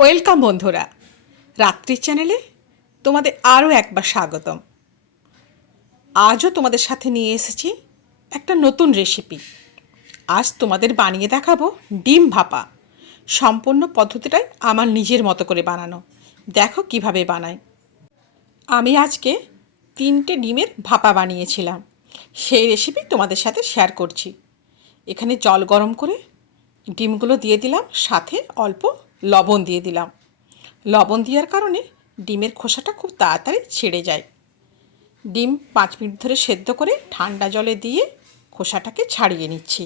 Welcome বন্ধুরা, রাত্রির চ্যানেলে তোমাদের আরও একবার স্বাগতম। আজও তোমাদের সাথে নিয়ে এসেছি একটা নতুন রেসিপি আজ তোমাদের বানিয়ে দেখাবো ডিম ভাপা। সম্পূর্ণ পদ্ধতিটাই আমার নিজের মতো করে বানানো। দেখো কীভাবে বানাই। আমি আজকে তিনটে ডিমের ভাপা বানিয়েছিলাম। সেই রেসিপি তোমাদের সাথে শেয়ার করছি। এখানে জল গরম করে ডিমগুলো দিয়ে দিলাম, সাথে অল্প লবণ দিয়ে দিলাম। লবণ দেওয়ার কারণে ডিমের খোসাটা খুব তাড়াতাড়ি ছেড়ে যায়। ডিম পাঁচ মিনিট ধরে সেদ্ধ করে ঠান্ডা জলে দিয়ে খোসাটাকে ছাড়িয়ে নিচ্ছি।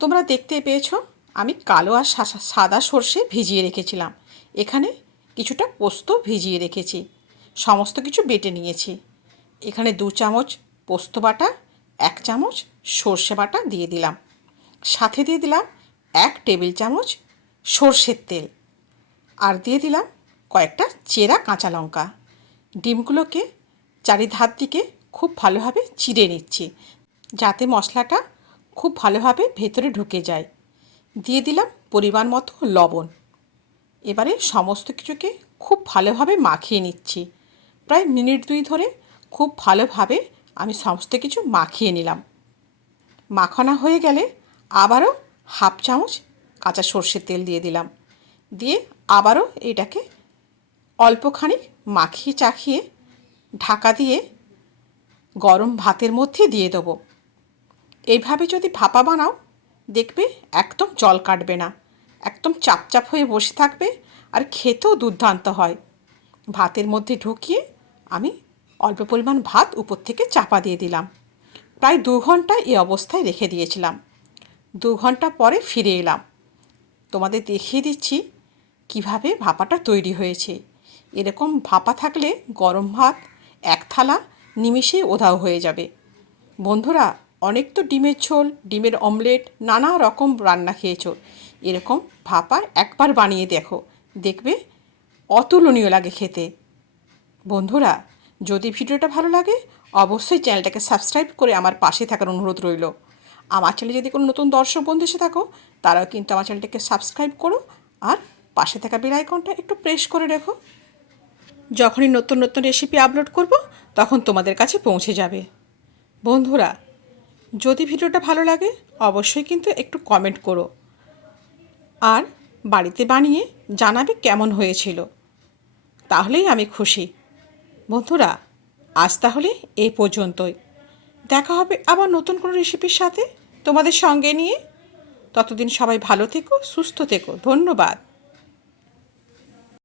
তোমরা দেখতে পেয়েছ, আমি কালো আর সাদা সর্ষে ভিজিয়ে রেখেছিলাম। এখানে কিছুটা পোস্ত ভিজিয়ে রেখেছি। সমস্ত কিছু বেটে নিয়েছি। এখানে দু চামচ পোস্ত বাটা, এক চামচ সর্ষে বাটা দিয়ে দিলাম। সাথে দিয়ে দিলাম এক টেবিল চামচ সর্ষের তেল আর দিয়ে দিলাম কয়েকটা চেরা কাঁচা লঙ্কা। ডিমগুলোকে চারিধার দিকে খুব ভালোভাবে চিড়ে নিচ্ছি যাতে মশলাটা খুব ভালোভাবে ভেতরে ঢুকে যায়। দিয়ে দিলাম পরিমাণ মতো লবণ। এবারে সমস্ত কিছুকে খুব ভালোভাবে মাখিয়ে নিচ্ছি। প্রায় মিনিট দুই ধরে খুব ভালোভাবে আমি সমস্ত কিছু মাখিয়ে নিলাম। মাখানো হয়ে গেলে আবারও হাফ চামচ কাঁচা সর্ষের তেল দিয়ে দিলাম। দিয়ে আবারও এটাকে অল্পখানি মাখিয়ে চাখিয়ে ঢাকা দিয়ে গরম ভাতের মধ্যে দিয়ে দেবো। এইভাবে যদি ভাপা বানাও, দেখবে একদম জল কাটবে না। একদম চাপচাপ হয়ে বসে থাকবে আর খেতেও দুর্দান্ত হয়। ভাতের মধ্যে ঢুকিয়ে আমি অল্প পরিমাণ ভাত উপর থেকে চাপা দিয়ে দিলাম। প্রায় দু ঘণ্টা এই অবস্থায় রেখে দিয়েছিলাম। দু ঘণ্টা পরে ফিরে এলাম। তোমাদের দেখিয়ে দিচ্ছি কীভাবে ভাপাটা তৈরি হয়েছে। এরকম ভাপা থাকলে গরম ভাত, এক থালা নিমিষেই ওধাও হয়ে যাবে। বন্ধুরা, অনেক তো ডিমের ঝোল, ডিমের অমলেট, নানা রকম রান্না খেয়েছো। এরকম ভাপা একবার বানিয়ে দেখো। দেখবে অতুলনীয় লাগে খেতে। বন্ধুরা, যদি ভিডিওটা ভালো লাগে, অবশ্যই চ্যানেলটাকে সাবস্ক্রাইব করে আমার পাশে থাকার অনুরোধ রইল। আমার চ্যানেলে যদি কোনো নতুন দর্শক বন্ধু এসে থাকো, তারাও কিন্তু আমার চ্যানেলটাকে সাবস্ক্রাইব করো আর পাশে থাকা বেল আইকনটা একটু প্রেস করে রেখো। যখনই নতুন নতুন রেসিপি আপলোড করব, তখন তোমাদের কাছে পৌঁছে যাবে। বন্ধুরা, যদি ভিডিওটা ভালো লাগে, অবশ্যই কিন্তু একটু কমেন্ট করো। আর বাড়িতে বানিয়ে জানাবে কেমন হয়েছিল। তাহলেই আমি খুশি। বন্ধুরা, আজ তাহলে এই পর্যন্তই। দেখা হবে আবার নতুন কোনো রেসিপির সাথে। তোমাদের সঙ্গে নিয়ে ততদিন সবাই ভালো থেকো, সুস্থ থেকো। ধন্যবাদ।